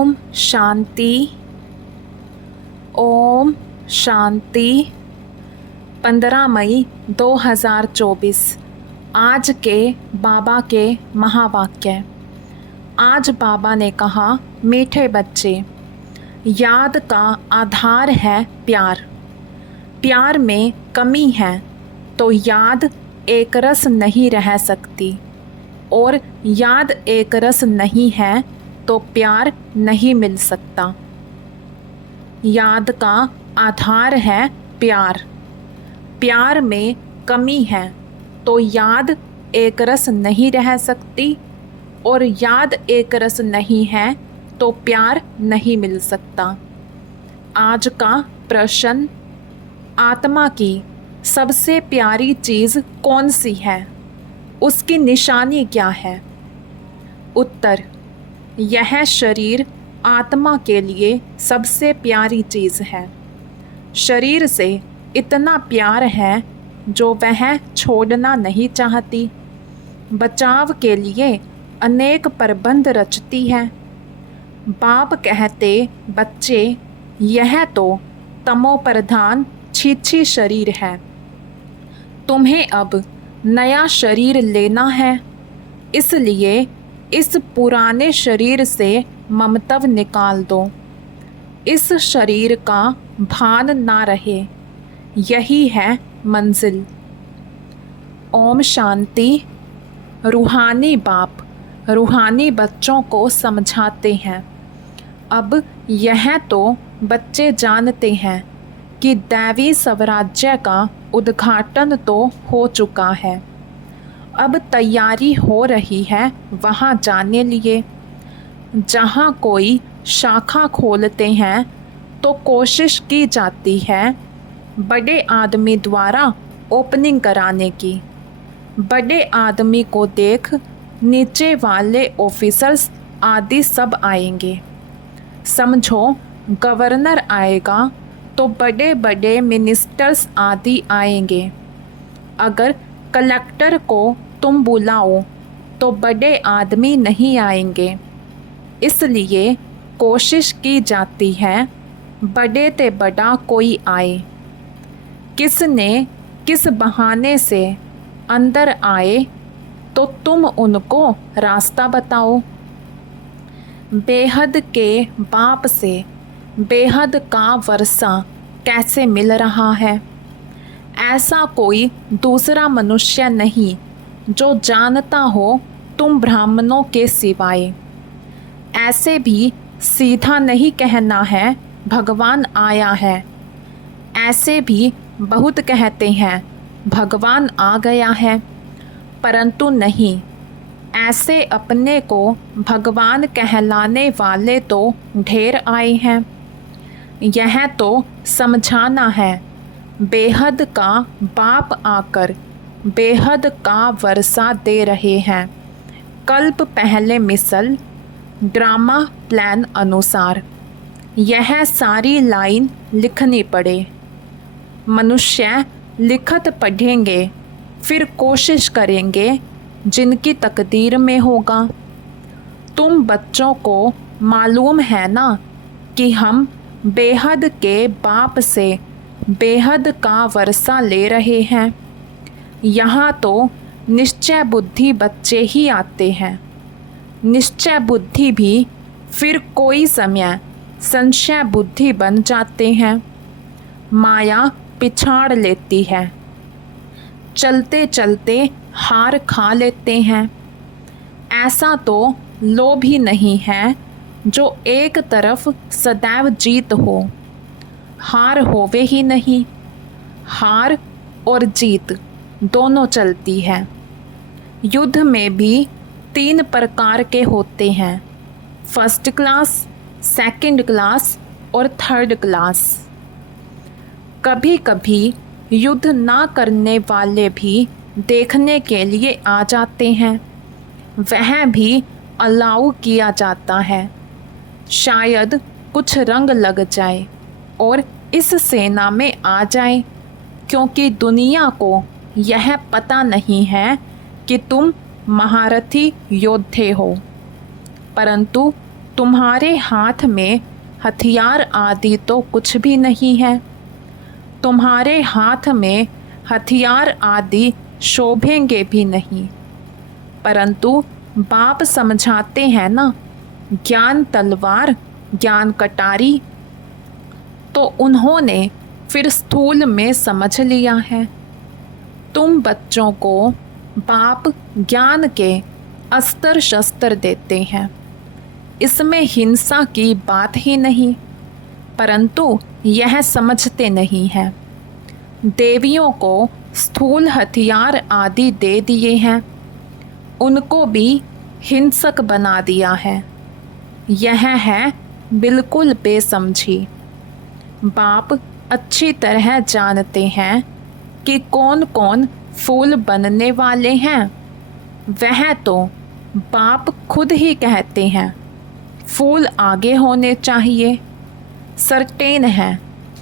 ओम शांति। ओम शांति। 15 मई 2024 आज के बाबा के महावाक्य। आज बाबा ने कहा, मीठे बच्चे, याद का आधार है प्यार। प्यार में कमी है तो याद एक रस नहीं रह सकती, और याद एक रस नहीं है तो प्यार नहीं मिल सकता। याद का आधार है प्यार। प्यार में कमी है तो याद एक रस नहीं रह सकती, और याद एक रस नहीं है तो प्यार नहीं मिल सकता। आज का प्रश्न, आत्मा की सबसे प्यारी चीज़ कौन सी है? उसकी निशानी क्या है? उत्तर, यह शरीर आत्मा के लिए सबसे प्यारी चीज़ है। शरीर से इतना प्यार है जो वह छोड़ना नहीं चाहती। बचाव के लिए अनेक प्रबंध रचती है। बाप कहते, बच्चे, यह तो तमोप्रधान छीछी शरीर है। तुम्हें अब नया शरीर लेना है, इसलिए इस पुराने शरीर से ममत्व निकाल दो। इस शरीर का भान ना रहे, यही है मंजिल। ओम शांति। रूहानी बाप रूहानी बच्चों को समझाते हैं। अब यह तो बच्चे जानते हैं कि दैवी स्वराज्य का उद्घाटन तो हो चुका है। अब तैयारी हो रही है वहाँ जाने लिए। जहाँ कोई शाखा खोलते हैं तो कोशिश की जाती है बड़े आदमी द्वारा ओपनिंग कराने की। बड़े आदमी को देख नीचे वाले ऑफिसर्स आदि सब आएंगे। समझो, गवर्नर आएगा तो बड़े बड़े मिनिस्टर्स आदि आएंगे। अगर कलेक्टर को तुम बुलाओ तो बड़े आदमी नहीं आएंगे, इसलिए कोशिश की जाती है बड़े ते बड़ा कोई आए। किसने किस बहाने से अंदर आए तो तुम उनको रास्ता बताओ। बेहद के बाप से बेहद का वर्षा कैसे मिल रहा है? ऐसा कोई दूसरा मनुष्य नहीं जो जानता हो तुम ब्राह्मणों के सिवाय। ऐसे भी सीधा नहीं कहना है भगवान आया है। ऐसे भी बहुत कहते हैं भगवान आ गया है, परंतु नहीं। ऐसे अपने को भगवान कहलाने वाले तो ढेर आए हैं। यह तो समझाना है बेहद का बाप आकर बेहद का वर्षा दे रहे हैं। कल्प पहले मिसल ड्रामा प्लान अनुसार यह सारी लाइन लिखनी पड़े। मनुष्य लिखत पढ़ेंगे, फिर कोशिश करेंगे जिनकी तकदीर में होगा। तुम बच्चों को मालूम है ना कि हम बेहद के बाप से बेहद का वर्षा ले रहे हैं। यहाँ तो निश्चय बुद्धि बच्चे ही आते हैं। निश्चय बुद्धि भी फिर कोई समय संशय बुद्धि बन जाते हैं। माया पिछाड़ लेती है। चलते चलते हार खा लेते हैं। ऐसा तो लोभ ही नहीं है जो एक तरफ सदैव जीत हो। हार होवे ही नहीं। हार और जीत दोनों चलती है। युद्ध में भी 3 प्रकार के होते हैं, फर्स्ट क्लास, सेकंड क्लास और थर्ड क्लास। कभी कभी युद्ध ना करने वाले भी देखने के लिए आ जाते हैं। वह भी अलाउ किया जाता है। शायद कुछ रंग लग जाए और इस सेना में आ जाए, क्योंकि दुनिया को यह पता नहीं है कि तुम महारथी योद्धे हो। परंतु तुम्हारे हाथ में हथियार आदि तो कुछ भी नहीं है। तुम्हारे हाथ में हथियार आदि शोभेंगे भी नहीं, परंतु बाप समझाते हैं ना, ज्ञान तलवार ज्ञान कटारी। तो उन्होंने फिर स्थूल में समझ लिया है। तुम बच्चों को बाप ज्ञान के अस्त्र शस्त्र देते हैं, इसमें हिंसा की बात ही नहीं, परंतु यह समझते नहीं हैं। देवियों को स्थूल हथियार आदि दे दिए हैं, उनको भी हिंसक बना दिया है। यह है बिल्कुल बेसमझी। बाप अच्छी तरह जानते हैं कि कौन कौन फूल बनने वाले हैं। वह तो बाप खुद ही कहते हैं फूल आगे होने चाहिए। सर्टेन है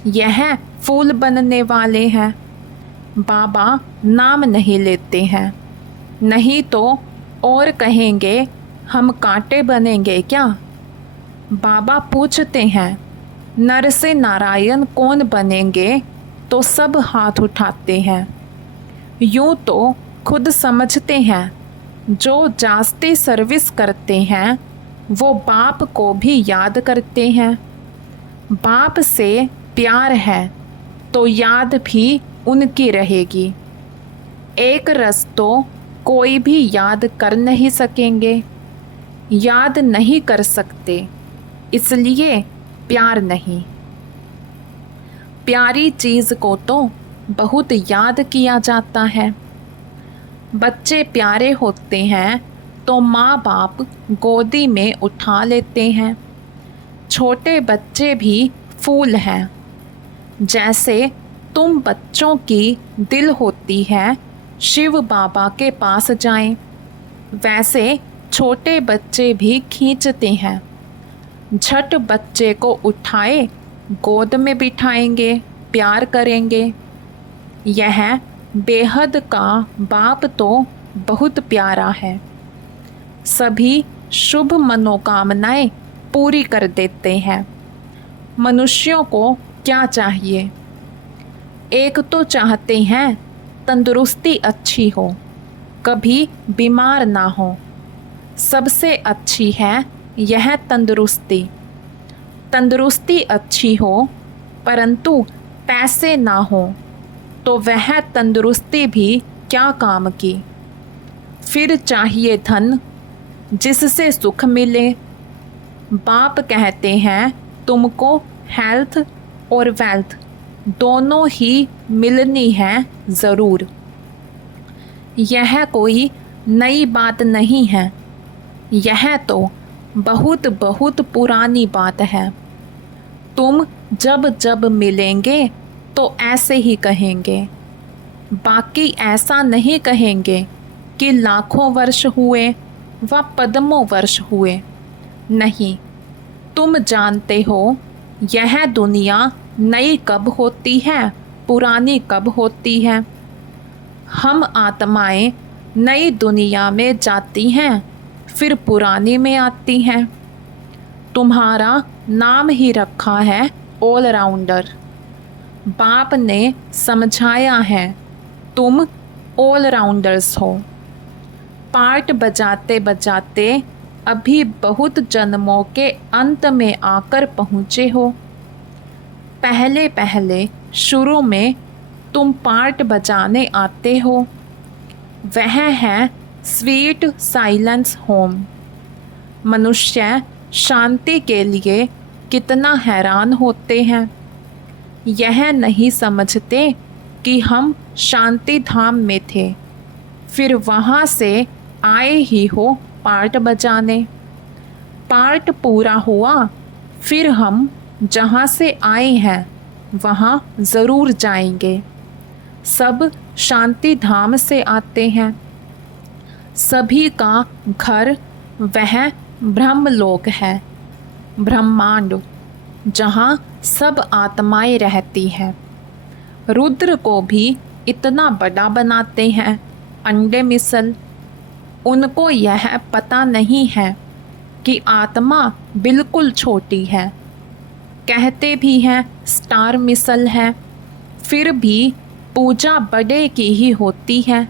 यह फूल बनने वाले हैं। बाबा नाम नहीं लेते हैं, नहीं तो और कहेंगे हम कांटे बनेंगे क्या। बाबा पूछते हैं नर से नारायण कौन बनेंगे, तो सब हाथ उठाते हैं। यूँ तो खुद समझते हैं जो जास्ती सर्विस करते हैं वो बाप को भी याद करते हैं। बाप से प्यार है तो याद भी उनकी रहेगी। एक रस तो कोई भी याद कर नहीं सकेंगे, याद नहीं कर सकते, इसलिए प्यार नहीं। प्यारी चीज़ को तो बहुत याद किया जाता है। बच्चे प्यारे होते हैं तो माँ बाप गोदी में उठा लेते हैं। छोटे बच्चे भी फूल हैं। जैसे तुम बच्चों की दिल होती है शिव बाबा के पास जाएं, वैसे छोटे बच्चे भी खींचते हैं। झट बच्चे को उठाए गोद में बिठाएंगे, प्यार करेंगे। यह बेहद का बाप तो बहुत प्यारा है। सभी शुभ मनोकामनाएं पूरी कर देते हैं। मनुष्यों को क्या चाहिए? एक तो चाहते हैं तंदुरुस्ती अच्छी हो, कभी बीमार ना हो। सबसे अच्छी है यह तंदुरुस्ती। तंदुरुस्ती अच्छी हो परंतु पैसे ना हो तो वह तंदुरुस्ती भी क्या काम की। फिर चाहिए धन जिससे सुख मिले। बाप कहते हैं तुमको हेल्थ और वेल्थ दोनों ही मिलनी है ज़रूर। यह कोई नई बात नहीं है, यह तो बहुत बहुत पुरानी बात है। तुम जब जब मिलेंगे तो ऐसे ही कहेंगे, बाकी ऐसा नहीं कहेंगे कि लाखों वर्ष हुए व पद्मों वर्ष हुए। नहीं, तुम जानते हो यह दुनिया नई कब होती है, पुरानी कब होती है। हम आत्माएं नई दुनिया में जाती हैं, फिर पुरानी में आती हैं। तुम्हारा नाम ही रखा है ऑलराउंडर। बाप ने समझाया है तुम ऑलराउंडर्स हो। पार्ट बजाते बजाते अभी बहुत जन्मों के अंत में आकर पहुँचे हो। पहले पहले शुरू में तुम पार्ट बजाने आते हो। वह है स्वीट साइलेंस होम। मनुष्य शांति के लिए कितना हैरान होते हैं। यह नहीं समझते कि हम शांति धाम में थे, फिर वहाँ से आए ही हो पार्ट बजाने। पार्ट पूरा हुआ, फिर हम जहाँ से आए हैं वहाँ ज़रूर जाएंगे। सब शांति धाम से आते हैं। सभी का घर वह ब्रह्मलोक है, ब्रह्मांड, जहाँ सब आत्माएं रहती हैं। रुद्र को भी इतना बड़ा बनाते हैं अंडे मिसल। उनको यह पता नहीं है कि आत्मा बिल्कुल छोटी है। कहते भी हैं स्टार मिसल है, फिर भी पूजा बड़े की ही होती है।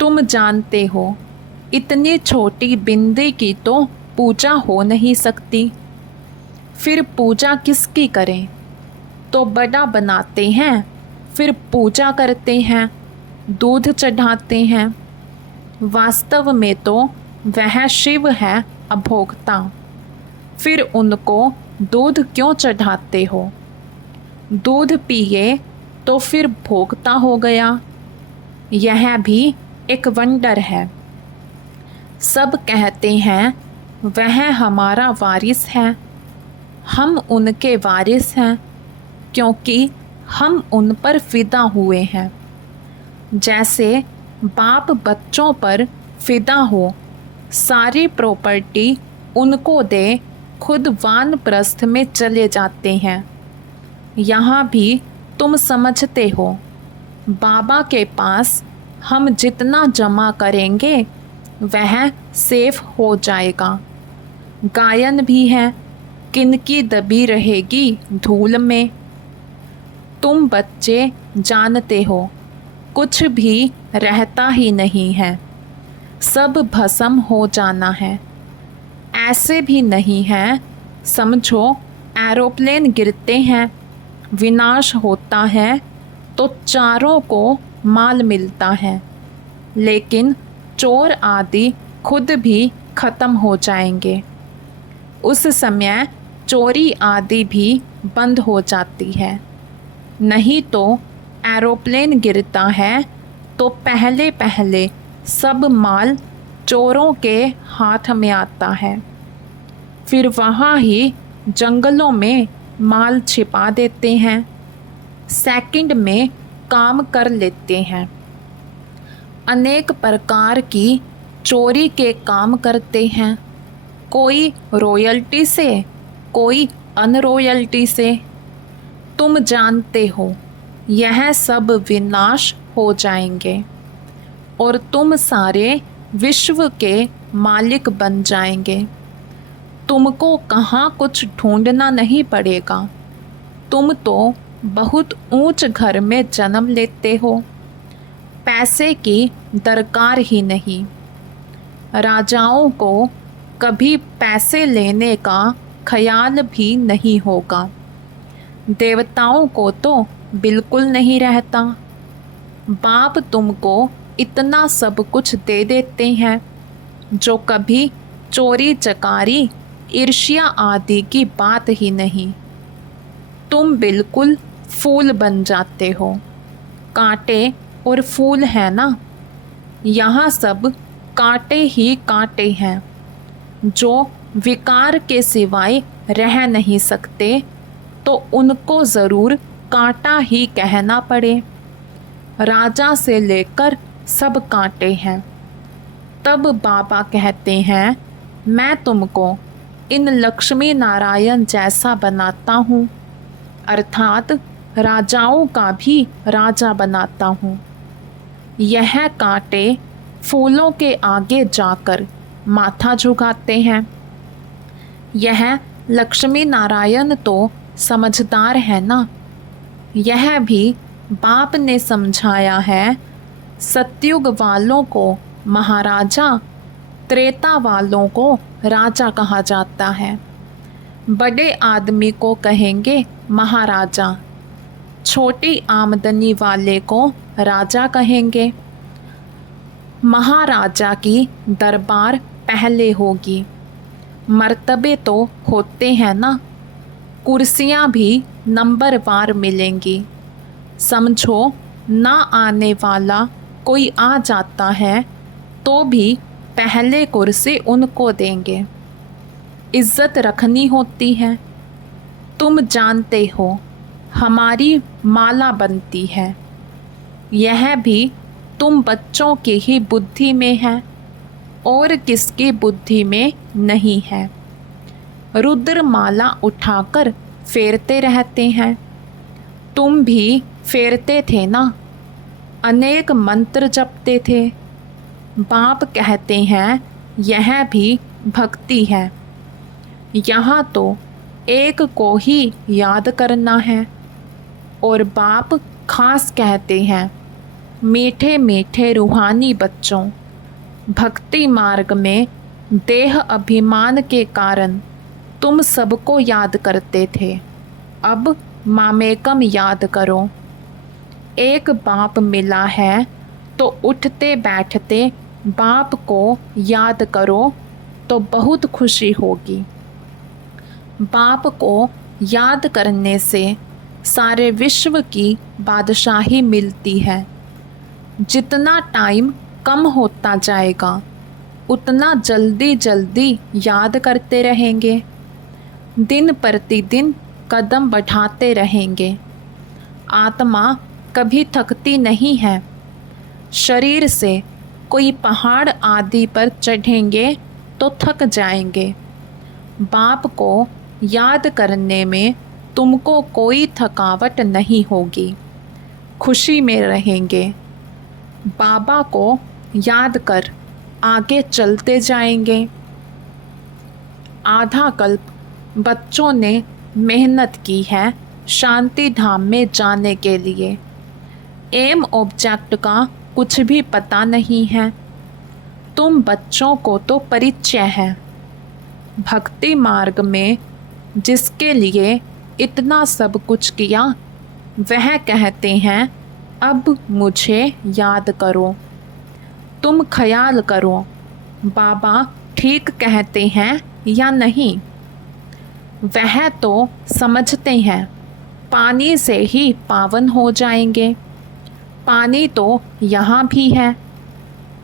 तुम जानते हो इतनी छोटी बिंदी की तो पूजा हो नहीं सकती। फिर पूजा किसकी करें? तो बड़ा बनाते हैं, फिर पूजा करते हैं, दूध चढ़ाते हैं। वास्तव में तो वह शिव है अभोक्ता, फिर उनको दूध क्यों चढ़ाते हो? दूध पिए तो फिर भोक्ता हो गया। यह भी एक वंडर है। सब कहते हैं वह हमारा वारिस है। हम उनके वारिस हैं क्योंकि हम उन पर फिदा हुए हैं। जैसे बाप बच्चों पर फिदा हो, सारी प्रॉपर्टी उनको दे, खुद वानप्रस्थ में चले जाते हैं। यहाँ भी तुम समझते हो, बाबा के पास हम जितना जमा करेंगे वह सेफ हो जाएगा। गायन भी है, किनकी दबी रहेगी धूल में। तुम बच्चे जानते हो कुछ भी रहता ही नहीं है, सब भस्म हो जाना है। ऐसे भी नहीं है, समझो एरोप्लेन गिरते हैं, विनाश होता है तो चारों को माल मिलता है, लेकिन चोर आदि खुद भी खत्म हो जाएंगे। उस समय चोरी आदि भी बंद हो जाती है। नहीं तो एरोप्लेन गिरता है तो पहले पहले सब माल चोरों के हाथ में आता है, फिर वहाँ ही जंगलों में माल छिपा देते हैं, सेकंड में काम कर लेते हैं। अनेक प्रकार की चोरी के काम करते हैं, कोई रॉयल्टी से, कोई अनरॉयल्टी से। तुम जानते हो यह सब विनाश हो जाएंगे और तुम सारे विश्व के मालिक बन जाएंगे। तुमको कहाँ कुछ ढूंढना नहीं पड़ेगा। तुम तो बहुत ऊंच घर में जन्म लेते हो, पैसे की दरकार ही नहीं। राजाओं को कभी पैसे लेने का ख्याल भी नहीं होगा, देवताओं को तो बिल्कुल नहीं रहता। बाप तुमको इतना सब कुछ दे देते हैं जो कभी चोरी चकारी ईर्ष्या आदि की बात ही नहीं। तुम बिल्कुल फूल बन जाते हो। कांटे और फूल है ना, यहाँ सब कांटे ही कांटे हैं जो विकार के सिवाय रह नहीं सकते, तो उनको ज़रूर कांटा ही कहना पड़े। राजा से लेकर सब कांटे हैं। तब बाबा कहते हैं मैं तुमको इन लक्ष्मी नारायण जैसा बनाता हूँ, अर्थात राजाओं का भी राजा बनाता हूँ। यह कांटे फूलों के आगे जाकर माथा झुकाते हैं। यह लक्ष्मी नारायण तो समझदार है ना। यह भी बाप ने समझाया है। सतयुग वालों को महाराजा, त्रेता वालों को राजा कहा जाता है। बड़े आदमी को कहेंगे महाराजा, छोटी आमदनी वाले को राजा कहेंगे। महाराजा की दरबार पहले होगी। मर्तबे तो होते हैं ना, कुर्सियाँ भी नंबरवार मिलेंगी। समझो ना आने वाला कोई आ जाता है तो भी पहले कुर्सी उनको देंगे। इज्जत रखनी होती है। तुम जानते हो हमारी माला बनती है, यह भी तुम बच्चों की ही बुद्धि में है और किसकी बुद्धि में नहीं है। रुद्र माला उठाकर फेरते रहते हैं। तुम भी फेरते थे ना, अनेक मंत्र जपते थे। बाप कहते हैं यह भी भक्ति है। यहाँ तो एक को ही याद करना है। और बाप खास कहते हैं, मीठे मीठे रूहानी बच्चों, भक्ति मार्ग में देह अभिमान के कारण तुम सबको याद करते थे, अब मामेकम याद करो। एक बाप मिला है तो उठते बैठते बाप को याद करो तो बहुत खुशी होगी। बाप को याद करने से सारे विश्व की बादशाही मिलती है। जितना टाइम कम होता जाएगा उतना जल्दी जल्दी याद करते रहेंगे, दिन प्रतिदिन कदम बढ़ाते रहेंगे। आत्मा कभी थकती नहीं है। शरीर से कोई पहाड़ आदि पर चढ़ेंगे तो थक जाएंगे। बाप को याद करने में तुमको कोई थकावट नहीं होगी, खुशी में रहेंगे। बाबा को याद कर आगे चलते जाएंगे। आधा कल्प बच्चों ने मेहनत की है शांति धाम में जाने के लिए। एम ऑब्जेक्ट का कुछ भी पता नहीं है। तुम बच्चों को तो परिचय है। भक्ति मार्ग में जिसके लिए इतना सब कुछ किया वह कहते हैं, अब मुझे याद करो। तुम ख्याल करो बाबा ठीक कहते हैं या नहीं। वह तो समझते हैं पानी से ही पावन हो जाएंगे। पानी तो यहाँ भी है।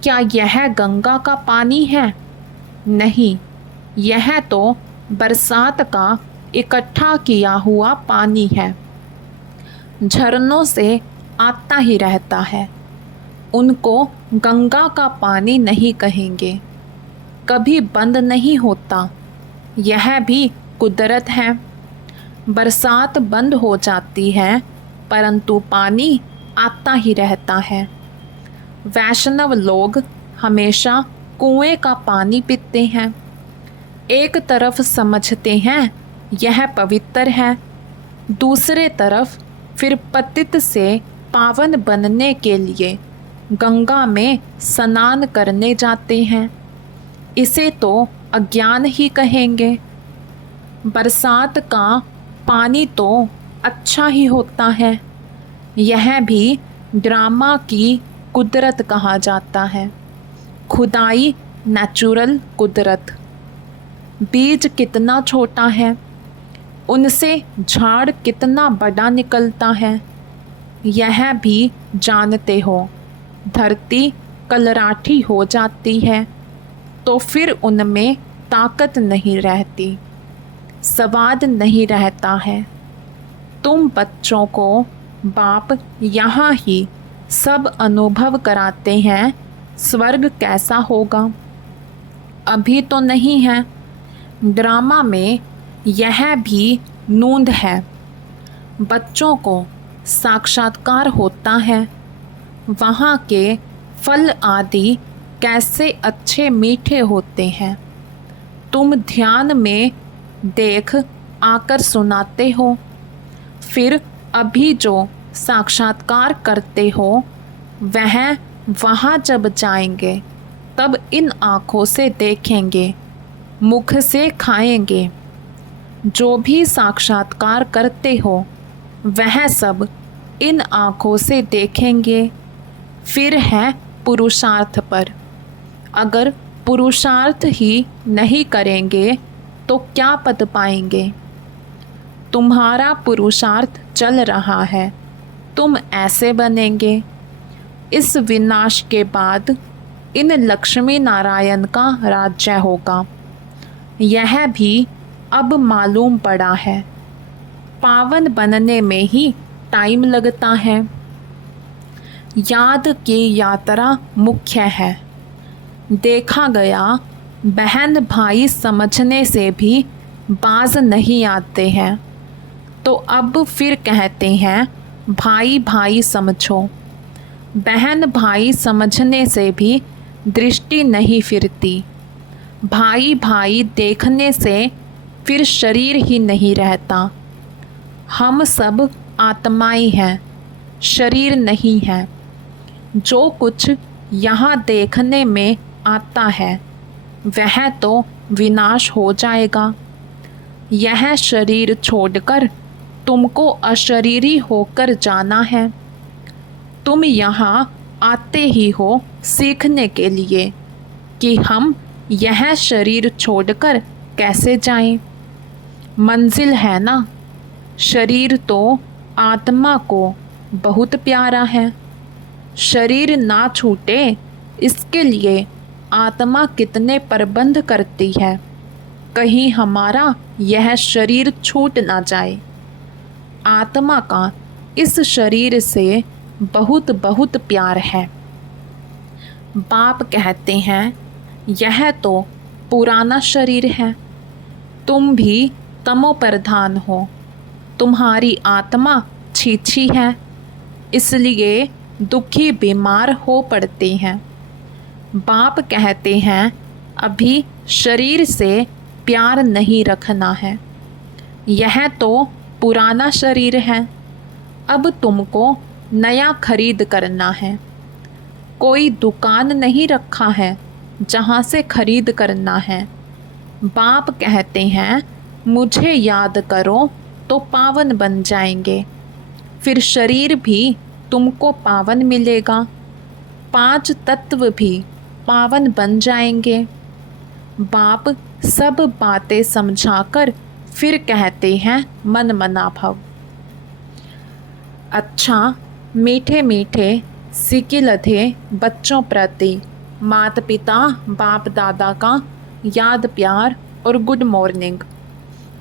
क्या यह गंगा का पानी है? नहीं, यह तो बरसात का इकट्ठा किया हुआ पानी है। झरनों से आता ही रहता है। उनको गंगा का पानी नहीं कहेंगे, कभी बंद नहीं होता। यह भी कुदरत है। बरसात बंद हो जाती है परंतु पानी आता ही रहता है। वैष्णव लोग हमेशा कुएं का पानी पीते हैं। एक तरफ समझते हैं यह पवित्र है, दूसरे तरफ फिर पतित से पावन बनने के लिए गंगा में स्नान करने जाते हैं। इसे तो अज्ञान ही कहेंगे। बरसात का पानी तो अच्छा ही होता है। यह भी ड्रामा की कुदरत कहा जाता है। खुदाई नेचुरल कुदरत। बीज कितना छोटा है, उनसे झाड़ कितना बड़ा निकलता है, यह भी जानते हो। धरती कलराठी हो जाती है तो फिर उनमें ताकत नहीं रहती, स्वाद नहीं रहता है। तुम बच्चों को बाप यहाँ ही सब अनुभव कराते हैं स्वर्ग कैसा होगा। अभी तो नहीं है। ड्रामा में यह भी नूंद है। बच्चों को साक्षात्कार होता है। वहाँ के फल आदि कैसे अच्छे मीठे होते हैं। तुम ध्यान में देख आकर सुनाते हो। फिर अभी जो साक्षात्कार करते हो वह वहाँ जब जाएंगे तब इन आँखों से देखेंगे, मुख से खाएंगे। जो भी साक्षात्कार करते हो वह सब इन आँखों से देखेंगे। फिर है पुरुषार्थ पर। अगर पुरुषार्थ ही नहीं करेंगे तो क्या पद पाएंगे। तुम्हारा पुरुषार्थ चल रहा है, तुम ऐसे बनेंगे। इस विनाश के बाद इन लक्ष्मी नारायण का राज्य होगा। यह भी अब मालूम पड़ा है। पावन बनने में ही टाइम लगता है। याद की यात्रा मुख्य है। देखा गया बहन भाई समझने से भी बाज नहीं आते हैं तो अब फिर कहते हैं भाई भाई समझो। बहन भाई समझने से भी दृष्टि नहीं फिरती। भाई भाई देखने से फिर शरीर ही नहीं रहता। हम सब आत्माएं हैं, शरीर नहीं है। जो कुछ यहाँ देखने में आता है वह तो विनाश हो जाएगा। यह शरीर छोड़कर तुमको अशरीरी होकर जाना है। तुम यहाँ आते ही हो सीखने के लिए कि हम यह शरीर छोड़कर कैसे जाएं। मंजिल है ना। शरीर तो आत्मा को बहुत प्यारा है। शरीर ना छूटे इसके लिए आत्मा कितने प्रबंध करती है, कहीं हमारा यह शरीर छूट ना जाए। आत्मा का इस शरीर से बहुत बहुत प्यार है। बाप कहते हैं यह तो पुराना शरीर है, तुम भी तमो प्रधान हो, तुम्हारी आत्मा छीछी है, इसलिए दुखी बीमार हो पड़ते हैं। बाप कहते हैं अभी शरीर से प्यार नहीं रखना है, यह तो पुराना शरीर है, अब तुमको नया खरीद करना है। कोई दुकान नहीं रखा है जहाँ से खरीद करना है। बाप कहते हैं मुझे याद करो तो पावन बन जाएंगे, फिर शरीर भी तुमको पावन मिलेगा, 5 तत्व भी पावन बन जाएंगे। बाप सब बातें समझाकर फिर कहते हैं मन मना भव। अच्छा, मीठे मीठे सिके लधे बच्चों प्रति माता पिता बाप दादा का याद प्यार और गुड मॉर्निंग।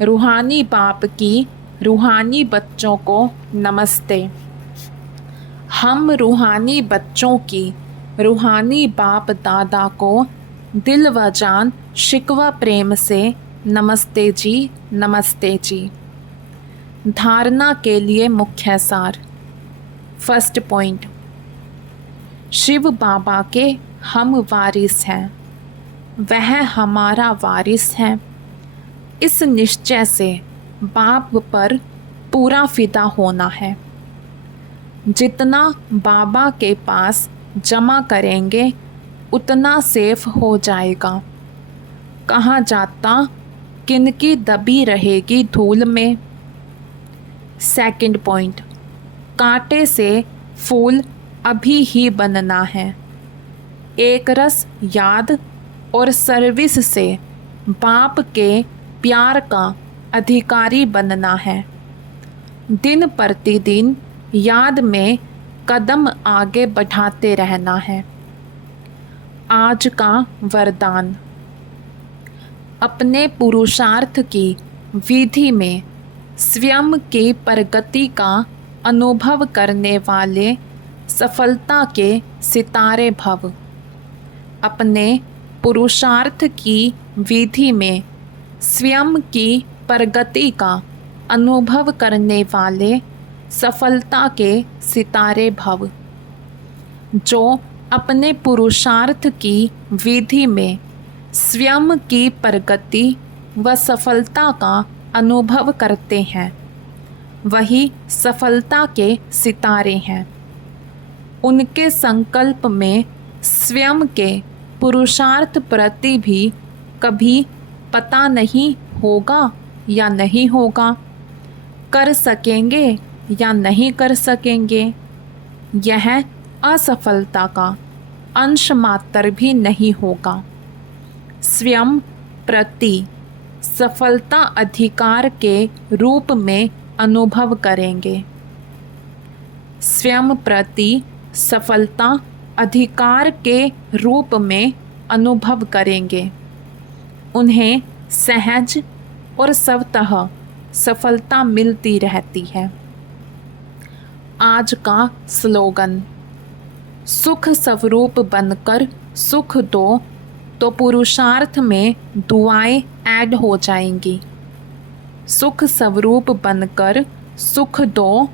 रूहानी बाप की रूहानी बच्चों को नमस्ते। हम रूहानी बच्चों की रूहानी बाप दादा को दिल व जान शिकवा प्रेम से नमस्ते जी, नमस्ते जी। धारणा के लिए मुख्य सार। फर्स्ट पॉइंट, शिव बाबा के हम वारिस हैं, वह हमारा वारिस है। इस निश्चय से बाप पर पूरा फिदा होना है। जितना बाबा के पास जमा करेंगे उतना सेफ हो जाएगा। कहाँ जाता किनकी दबी रहेगी धूल में। सेकंड पॉइंट, कांटे से फूल अभी ही बनना है। एक रस याद और सर्विस से बाप के प्यार का अधिकारी बनना है। दिन प्रतिदिन याद में कदम आगे बढ़ाते रहना है। आज का वरदान, अपने पुरुषार्थ की विधि में स्वयं की प्रगति का अनुभव करने वाले सफलता के सितारे भव। अपने पुरुषार्थ की विधि में स्वयं की प्रगति का अनुभव करने वाले सफलता के सितारे भव। जो अपने पुरुषार्थ की विधि में स्वयं की प्रगति व सफलता का अनुभव करते हैं वही सफलता के सितारे हैं। उनके संकल्प में स्वयं के पुरुषार्थ प्रति भी कभी पता नहीं होगा या नहीं होगा, कर सकेंगे या नहीं कर सकेंगे, यह असफलता का अंश मात्र भी नहीं होगा। स्वयं प्रति सफलता अधिकार के रूप में अनुभव करेंगे। स्वयं प्रति सफलता अधिकार के रूप में अनुभव करेंगे। उन्हें सहज और स्वतः सफलता मिलती रहती है। आज का स्लोगन, सुख स्वरूप बनकर सुख दो तो पुरुषार्थ में दुआएं ऐड हो जाएंगी। सुख स्वरूप बनकर सुख दो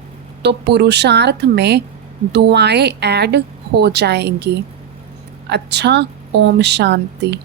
तो पुरुषार्थ में दुआएं ऐड हो जाएंगी। अच्छा, ओम शांति।